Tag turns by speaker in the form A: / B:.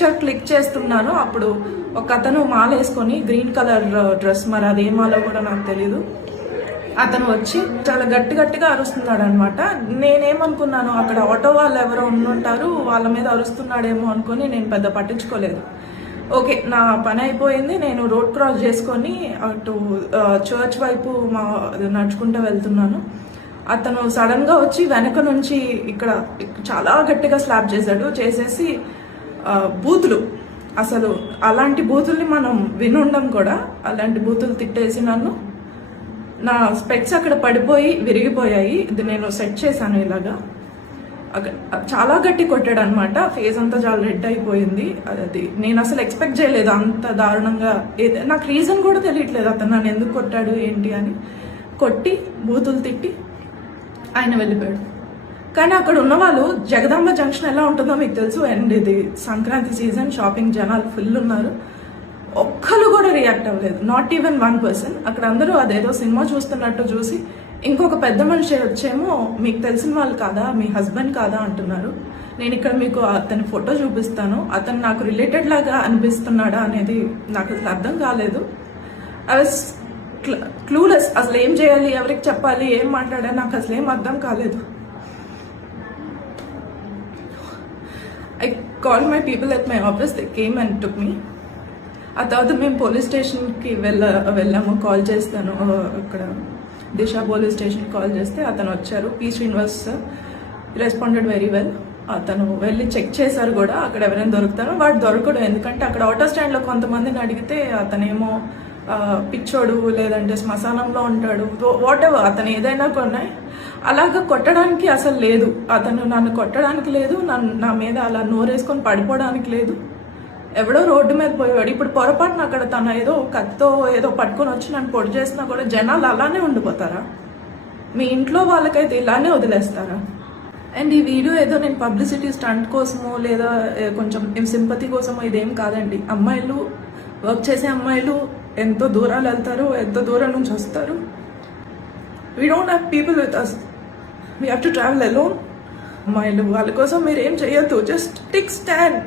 A: Picture click చేస్తున్నాను అప్పుడు ఒక అతను మాల వేసుకొని గ్రీన్ కలర్ డ్రెస్ మరి అది ఏ మాలో కూడా నాకు తెలీదు. అతను వచ్చి చాలా గట్టి గట్టిగా అరుస్తున్నాడు అనమాట నేనేమనుకున్నాను అక్కడ ఆటో వాళ్ళు ఎవరో ఉండుంటారు వాళ్ళ మీద అరుస్తున్నాడేమో అనుకొని నేను పెద్ద పట్టించుకోలేదు. ఓకే నా పని అయిపోయింది నేను రోడ్ క్రాస్ చేసుకొని అటు uh, చర్చ్ వైపు మా నడుచుకుంటూ వెళ్తున్నాను. అతను సడన్గా వచ్చి వెనక నుంచి ఇక్కడ చాలా గట్టిగా స్లాప్ చేశాడు చేసేసి బూతులు. అసలు అలాంటి బూతుల్ని మనం వినుండం కూడా అలాంటి బూతులు తిట్టేసి నన్ను నా స్పెక్స్ అక్కడ పడిపోయి విరిగిపోయాయి. ఇది నేను సెట్ చేశాను ఇలాగా. అక్కడ చాలా గట్టి కొట్టాడు అనమాట ఫేస్ అంతా చాలా రెడ్ అయిపోయింది. అది నేను అసలు ఎక్స్పెక్ట్ చేయలేదు అంత దారుణంగా. నాకు రీజన్ కూడా తెలియట్లేదు అతను నన్ను ఎందుకు కొట్టాడు ఏంటి అని. కొట్టి బూతులు తిట్టి ఆయన వెళ్ళిపోయాడు. కానీ అక్కడ ఉన్న వాళ్ళు జగదాంబ జంక్షన్ ఎలా ఉంటుందో మీకు తెలుసు. అండ్ ఇది సంక్రాంతి సీజన్ షాపింగ్ జనాలు ఫుల్ ఉన్నారు. ఒక్కరు కూడా రియాక్ట్ అవ్వలేదు. నాట్ ఈవెన్ వన్ పర్సన్ అక్కడ అందరూ అదేదో సినిమా చూస్తున్నట్టు చూసి ఇంకొక పెద్ద మనిషి వచ్చేమో మీకు తెలిసిన వాళ్ళు కాదా? మీ హస్బెండ్ కాదా? అంటున్నారు. నేను ఇక్కడ మీకు అతని ఫోటో చూపిస్తాను. అతను నాకు రిలేటెడ్ లాగా అనిపిస్తున్నాడా అనేది నాకు అసలు అర్థం కాలేదు. ఐ వాస్ క్లూలెస్ అసలు ఏం చేయాలి? ఎవరికి చెప్పాలి? ఏం మాట్లాడాలి? నాకు అసలు ఏం అర్థం కాలేదు I call my people at my office they came and took me ఆ తర్వాత మేము పోలీస్ స్టేషన్కి వెళ్ళ వెళ్ళాము. కాల్ చేస్తాను. ఇక్కడ దిశ పోలీస్ స్టేషన్ కాల్ చేస్తే అతను వచ్చారు. P Srinivas responded very well అతను వెళ్ళి చెక్ చేశారు కూడా. అక్కడ ఎవరైనా దొరుకుతారో? వాడు దొరకడు. ఎందుకంటే అక్కడ ఆటో స్టాండ్లో కొంతమందిని అడిగితే అతనేమో పిచ్చోడు లేదంటే శ్మశానంలో ఉంటాడు. వాట్ ఎవర్ అతను ఏదైనా కొన్నాయి. అలాగ కొట్టడానికి అసలు లేదు. అతను నన్ను కొట్టడానికి లేదు నన్ను నా మీద అలా నోరేసుకొని పడిపోవడానికి లేదు. ఎవడో రోడ్డు మీద పోయాడు ఇప్పుడు పొరపాటున అక్కడ తన ఏదో కత్తో ఏదో పట్టుకొని వచ్చి నన్ను పొడి చేసినా కూడా జనాలు అలానే ఉండిపోతారా? మీ ఇంట్లో వాళ్ళకైతే ఇలానే వదిలేస్తారా? అండ్ ఈ వీడియో ఏదో నేను పబ్లిసిటీ స్టంట్ కోసమో లేదా కొంచెం సింపతి కోసమో ఇదేం కాదండి. అమ్మాయిలు వర్క్ చేసే అమ్మాయిలు ఎంతో దూరాలు వెళ్తారు ఎంతో దూరం నుంచి వస్తారు. We don't have people with us we have to travel alone అమ్మాయిలు వాళ్ళ కోసం మీరు ఏం చేయొద్దు జస్ట్ టిక్ స్టాండ్